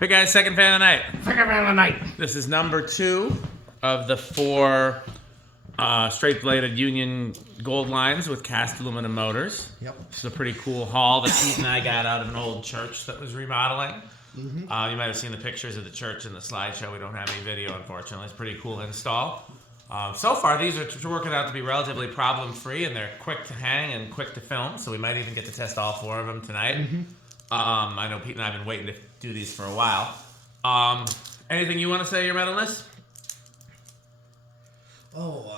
Hey guys, second fan of the night. Second fan of the night. This is number 2 of the 4 straight bladed Union gold lines with cast aluminum motors. Yep. This is a pretty cool haul that Pete and I got out of an old church that was remodeling. Mm-hmm. You might have seen the pictures of the church in the slideshow. We don't have any video, unfortunately. It's a pretty cool install. So far, these are working out to be relatively problem-free, and they're quick to hang and quick to film, so we might even get to test all 4 of them tonight. Mm-hmm. I know Pete and I have been waiting to do these for a while. Anything you want to say, your metal list? Well,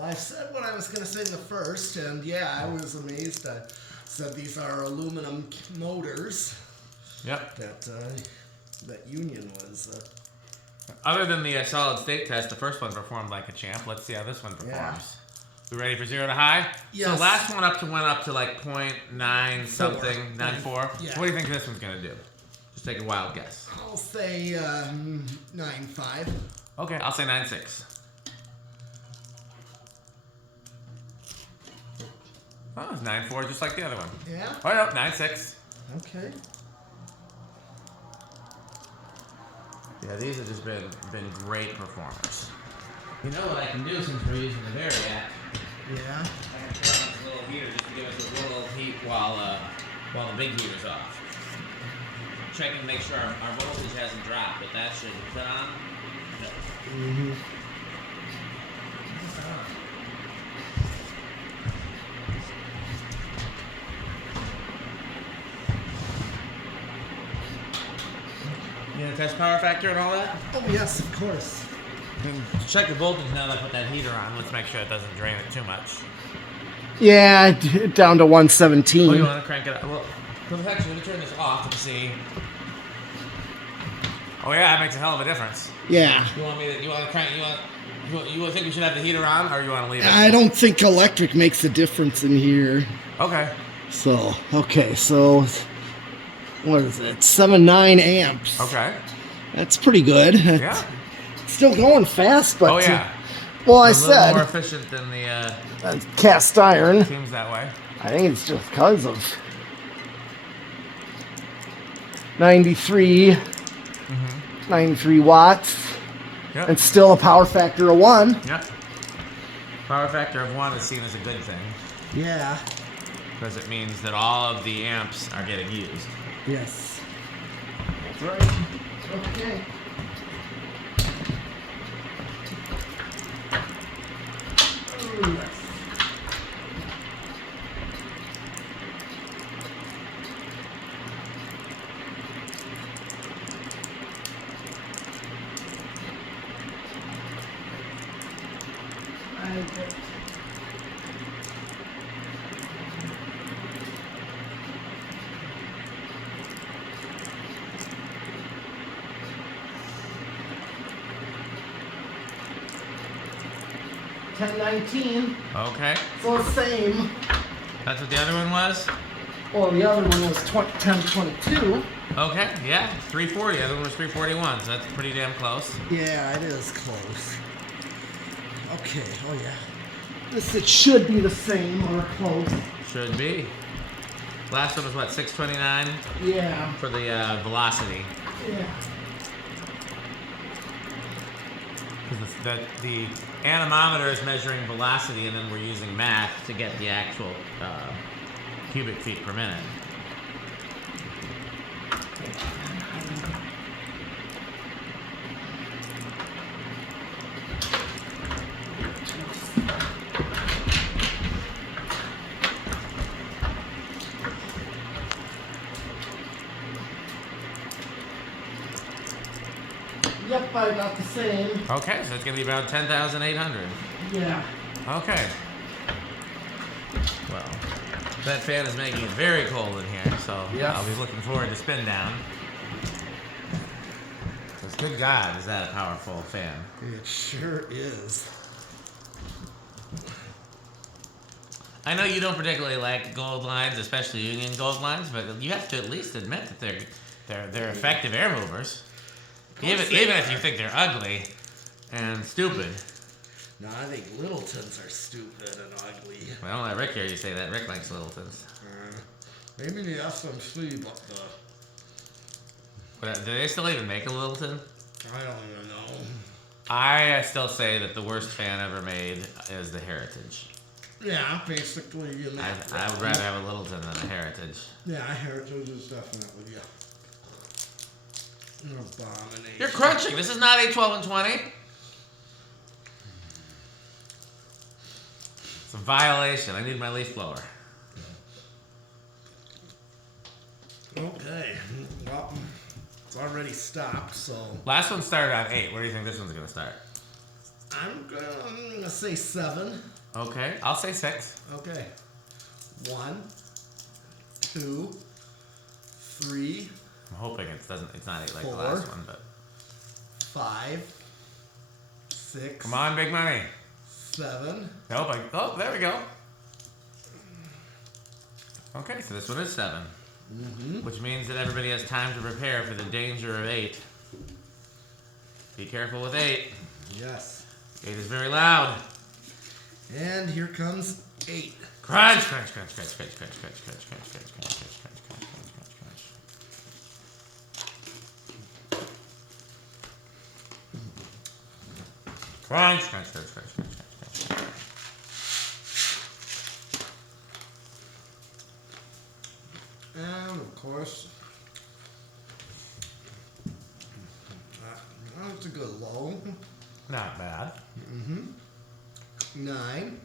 I said what I was going to say in the first, and yeah, I was amazed. I said these are aluminum motors. Yep. That Union was. Other than the solid state test, the first one performed like a champ. Let's see how this one performs. Yeah. We ready for 0 to high? Yes. So last one went up to like 0.9 something, 9.4. Yeah. What do you think this one's gonna do? Just take a wild guess. I'll say 9.5. Okay, I'll say 9.6. Oh, it's 9.4, just like the other one. Yeah. Oh no, 9.6. Okay. Yeah, these have just been great performers. You know what I can do since we're using the Variac? Yeah. I can turn on this little heater just to give us a little heat while the big heater's off. Checking to make sure our voltage hasn't dropped, but that should put on. No. Mm-hmm. You gonna test power factor and all that? Oh yes, of course. And check the voltage now that I put that heater on. Let's make sure it doesn't drain it too much. Yeah, down to 117. Oh, you want to crank it up? Well, actually, let me turn this off and see. Oh yeah, that makes a hell of a difference. Yeah. You want to crank? You think we should have the heater on, or you want to leave it? I don't think electric makes a difference in here. Okay. So, what is it? 7.9 amps. Okay. That's pretty good. Yeah. Still going fast, but Oh yeah. well, I a little said more efficient than the. Cast iron. Seems that way. I think it's just because of 93 watts, Yep. and still a power factor of 1. Yep. Power factor of 1 is seen as a good thing Yeah. because it means that all of the amps are getting used. Yes. That's right. Okay. Ooh. $10.19. Okay. So the same. That's what the other one was? Well, the other one was $10.22. Okay, yeah. 340. The other one was 341, so that's pretty damn close. Yeah, it is close. Okay, oh yeah. It should be the same or close. Should be. Last one was what, 629? Yeah. For the velocity. Yeah. Because the anemometer is measuring velocity, and then we're using math to get the actual cubic feet per minute. Yep, I got the same. Okay, so it's going to be about 10,800. Yeah. Okay. Well, that fan is making it very cold in here, so Yes. I'll be looking forward to spin down. Because good God, is that a powerful fan. It sure is. I know you don't particularly like gold lines, especially Union gold lines, but you have to at least admit that they're effective air movers. Even if you think they're ugly and stupid. No, I think Littletons are stupid and ugly. Well, I don't let Rick hear you say that. Rick likes Littletons. Maybe the SMC, but But do they still even make a Littleton? I don't even know. I still say that the worst fan ever made is the Heritage. Yeah, basically. I would rather have a Littleton than a Heritage. Yeah, Heritage is definitely, an abomination. You're crunching. This is not a 12 and 20. It's a violation. I need my leaf blower. Okay. Well, it's already stopped, so... Last one started on 8. Where do you think this one's going to start? I'm gonna say 7. Okay, I'll say 6. Okay. 1, 2, 3. I'm hoping it's not 8 like 4, the last one, but 5, 6. come on, big money. 7. Oh, there we go. Okay, so this one is 7. Mm-hmm. Which means that everybody has time to prepare for the danger of 8. Be careful with 8. Yes. 8 is very loud. And here comes 8. Crunch, crunch, crunch, crunch, crunch, crunch, crunch, crunch, crunch, crunch, crunch, crunch, crunch, crunch, crunch, crunch. Crunch, crunch, crunch, crunch, crunch, crunch, crunch. And of course, that's a good low. Not bad. 9.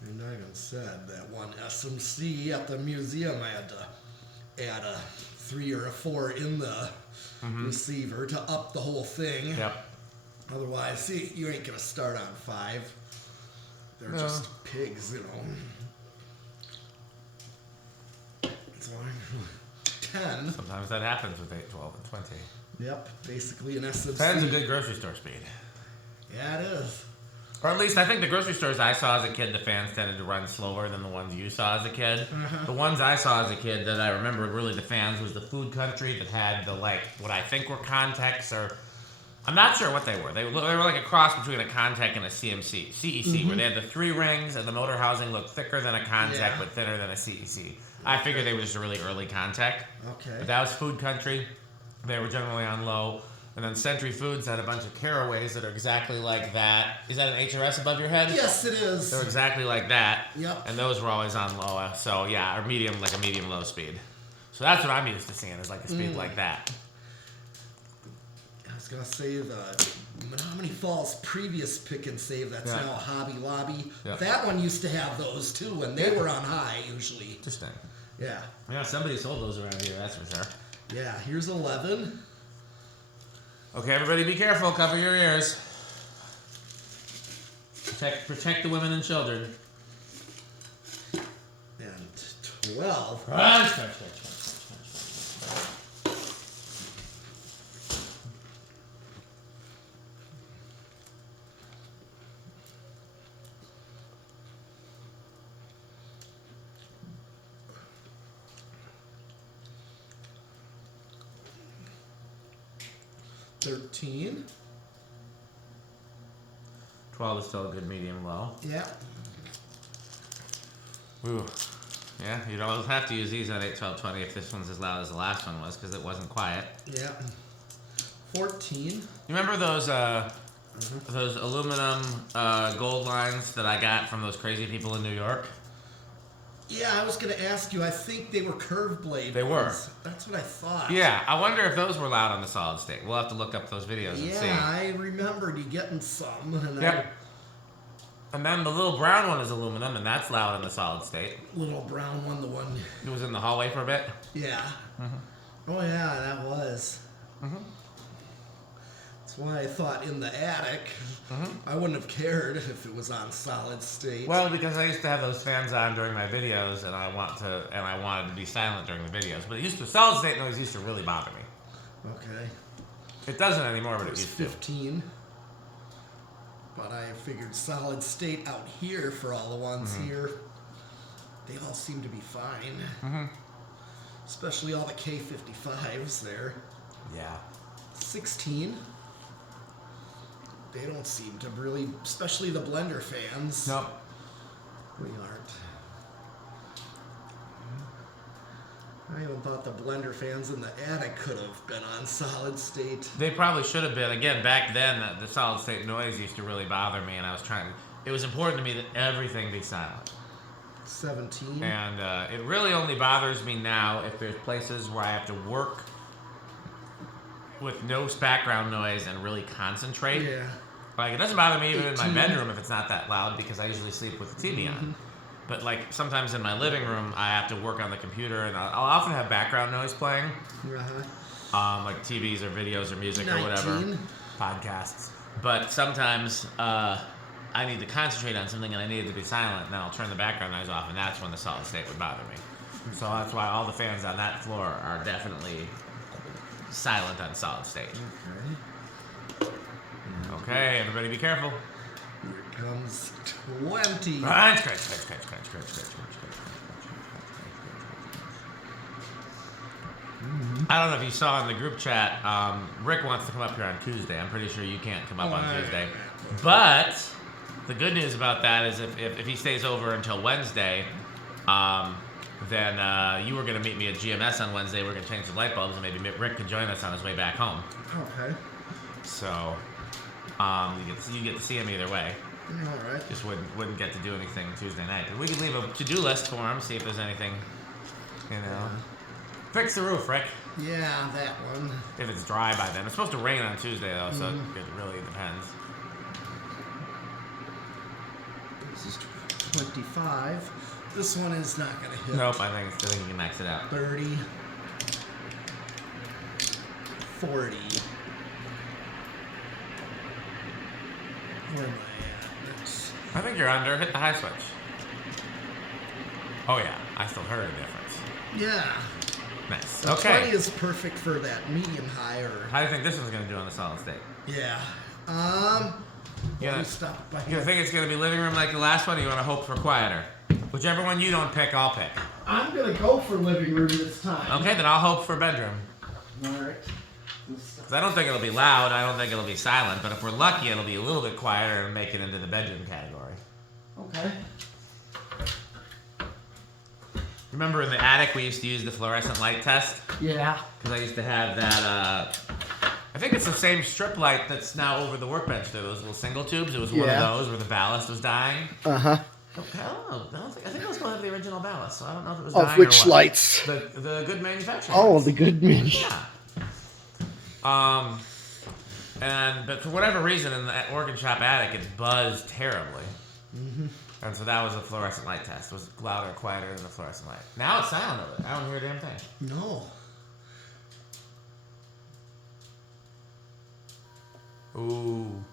And I even said that one SMC at the museum I had to add a 3 or a 4 in the receiver to up the whole thing. Yep. Otherwise, see, you ain't gonna start on 5. They're just pigs, So 10. Sometimes that happens with 8, 12, and 20. Yep, basically an SMC. 10's a good grocery store speed. Yeah, it is. Or at least I think the grocery stores I saw as a kid, the fans tended to run slower than the ones you saw as a kid. The ones I saw as a kid that I remember really the fans was the Food Country that had the what I think were Contex or I'm not sure what they were. They were like a cross between a Contec and a CEC, where they had the 3 rings and the motor housing looked thicker than a Contec but thinner than a CEC. I figured they were just a really early Contec. Okay. But that was Food Country. They were generally on low. And then Century Foods had a bunch of Caraways that are exactly like that. Is that an HRS above your head? Yes, it is. They're exactly like that. Yep. And those were always on low. So yeah, or medium, like a medium-low speed. So that's what I'm used to seeing is like a speed like that. I was going to say the Menominee Falls previous pick and save that's now Hobby Lobby. That one used to have those too, and they were on high usually. Interesting. Yeah. Yeah, somebody sold those around here, that's for sure. Yeah, here's 11. Okay, everybody be careful. Cover your ears. Protect the women and children. And 12. Crunch. 13. 12 is still a good medium low. Yeah. Ooh. Yeah, you'd always have to use these on 8, 12, 20 if this one's as loud as the last one was because it wasn't quiet. Yeah. 14. You remember those aluminum gold lines that I got from those crazy people in New York? Yeah, I was going to ask you. I think they were curved blade. They were. That's what I thought. Yeah, I wonder if those were loud on the solid state. We'll have to look up those videos and see. Yeah, I remembered you getting some. And yep. And then the little brown one is aluminum, and that's loud in the solid state. Little brown one, the one... It was in the hallway for a bit? Yeah. Oh, yeah, that was. That's why I thought in the attic, I wouldn't have cared if it was on solid state. Well, because I used to have those fans on during my videos, and I wanted to be silent during the videos. But solid state noise used to really bother me. Okay. It doesn't anymore, but it used to. 15. But I figured solid state out here for all the ones here. They all seem to be fine. Especially all the K55s there. Yeah. 16. they don't seem to really, especially the blender fans. Nope. We aren't. I even thought the blender fans in the attic could have been on solid state. They probably should have been. Again, back then, the solid state noise used to really bother me, and I was trying. It was important to me that everything be silent. 17. And it really only bothers me now if there's places where I have to work with no background noise and really concentrate. Yeah. Like, it doesn't bother me even 18. in my bedroom if it's not that loud because I usually sleep with the TV on. But like sometimes in my living room, I have to work on the computer, and I'll often have background noise playing, like TVs or videos or music 19. or whatever, podcasts. But sometimes I need to concentrate on something and I need it to be silent, and then I'll turn the background noise off, and that's when the solid state would bother me. So that's why all the fans on that floor are definitely silent on solid state. Okay, everybody be careful. Here comes 20. Crunch, crunch, crunch, crunch, crunch, crunch, crunch, crunch, I don't know if you saw in the group chat, Rick wants to come up here on Tuesday. I'm pretty sure you can't come up on Tuesday. But the good news about that is if he stays over until Wednesday, then you were going to meet me at GMS on Wednesday. We're going to change the light bulbs, and maybe Rick can join us on his way back home. Okay. So you get to see him either way. All right. Just wouldn't get to do anything Tuesday night. We could leave a to-do list for him, see if there's anything, Fix the roof, Rick. Yeah, that one. If it's dry by then. It's supposed to rain on Tuesday, though, so it really depends. This is 25. This one is not going to hit. Nope, I think you can max it out. 30. 40. Where am I at? That's... I think you're under. Hit the high switch. Oh, yeah. I still heard a difference. Yeah. Nice. The Okay. 20 is perfect for that medium high or... How do you think this one's going to do on the solid state? Yeah. You gonna stop by think it's going to be living room like the last one, or you want to hope for quieter? Whichever one you don't pick, I'll pick. I'm going to go for living room this time. Okay, then I'll hope for bedroom. All right. Because I don't think it'll be loud, I don't think it'll be silent, but if we're lucky, it'll be a little bit quieter and make it into the bedroom category. Okay. Remember in the attic we used to use the fluorescent light test? Yeah. Because I used to have that, I think it's the same strip light that's now over the workbench there, those little single tubes. It was one of those where the ballast was dying. Uh-huh. Okay, I don't know. I think it was one of the original ballast, so I don't know if it was Of dying which or what. lights? The good manufacturing Oh, lights. the good mini. Yeah. But for whatever reason in the organ shop attic, it buzzed terribly. And so that was a fluorescent light test. It was louder, quieter than the fluorescent light. Now it's silent over there. I don't hear a damn thing. No. Ooh.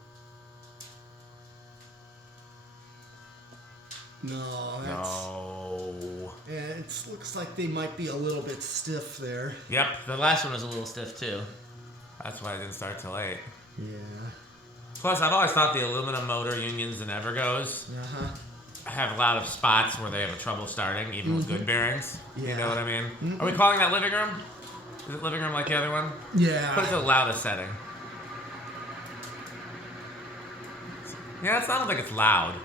No, that's... No. Yeah, it looks like they might be a little bit stiff there. Yep, the last one was a little stiff too. That's why I didn't start till 8. Yeah. Plus, I've always thought the aluminum motor unions and Evergos have a lot of spots where they have trouble starting, even with good bearings. Yeah. You know what I mean? Are we calling that living room? Is it living room like the other one? Yeah. Put it to the loudest setting. Yeah, I don't think it's loud.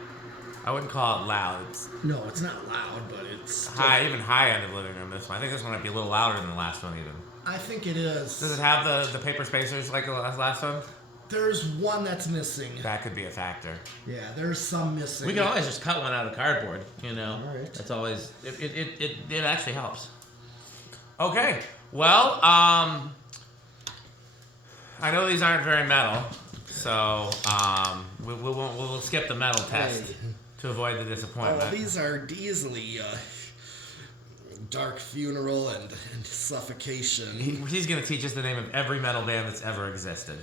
I wouldn't call it loud. It's No, it's not loud, but it's... high, even high end of living room, this one. I think this one might be a little louder than the last one even. I think it is. Does it have the paper spacers like the last one? There's one that's missing. That could be a factor. Yeah, there's some missing. We can always just cut one out of cardboard, you know. All right. That's always it actually helps. Okay. Well, I know these aren't very metal, so we'll skip the metal test to avoid the disappointment. Oh, these are easily Dark Funeral and Suffocation. He's going to teach us the name of every metal band that's ever existed.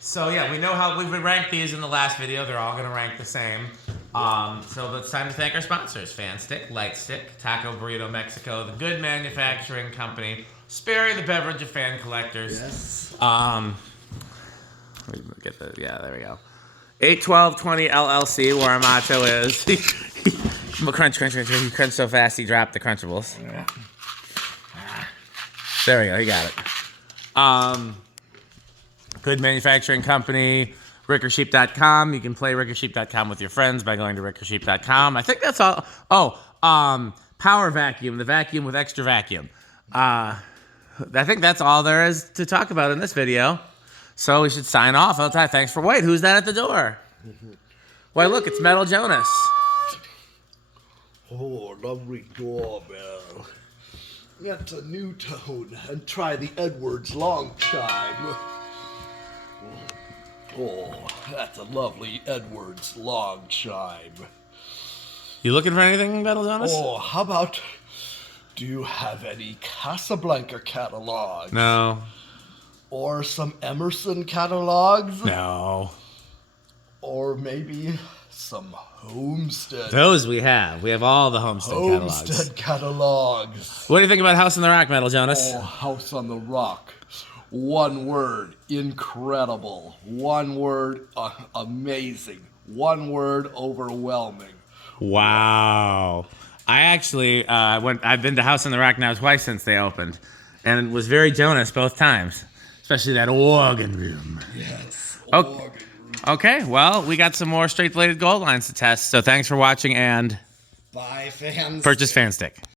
So yeah, we know how we've ranked these in the last video. They're all going to rank the same. So it's time to thank our sponsors: Fan Stick, Light Stick, Taco Burrito Mexico, The Good Manufacturing Company, Sperry, the beverage of fan collectors. Yes. Let me get the, yeah, there we go. 81220 LLC, where our motto is. Crunch, crunch, crunch. He crunched so fast he dropped the Crunchables. There we go, he got it. Good manufacturing company, rickersheep.com. You can play rickersheep.com with your friends by going to rickersheep.com. I think that's all. Oh, Power Vacuum, the vacuum with extra vacuum. I think that's all there is to talk about in this video. So we should sign off. Thanks for waiting. Who's that at the door? Why, look, it's Metal Jonas. Oh, lovely doorbell. That's a nutone, and try the Edwards long chime. Oh, that's a lovely Edwards long chime. You looking for anything, Metal Jonas? Oh, how about, do you have any Casablanca catalogs? No. Or some Emerson catalogs? No. Or maybe some Homestead. Those we have. We have all the Homestead catalogs. Homestead catalogs. What do you think about House on the Rock, Metal Jonas? Oh, House on the Rock. One word, incredible. One word, amazing. One word, overwhelming. Wow. I actually I've been to House on the Rock now twice since they opened, and it was very Jonas both times, especially that organ room. Yes. Okay. Okay, well, we got some more straight-bladed gold lines to test, so thanks for watching, and Bye, fans. purchase Fan Stick.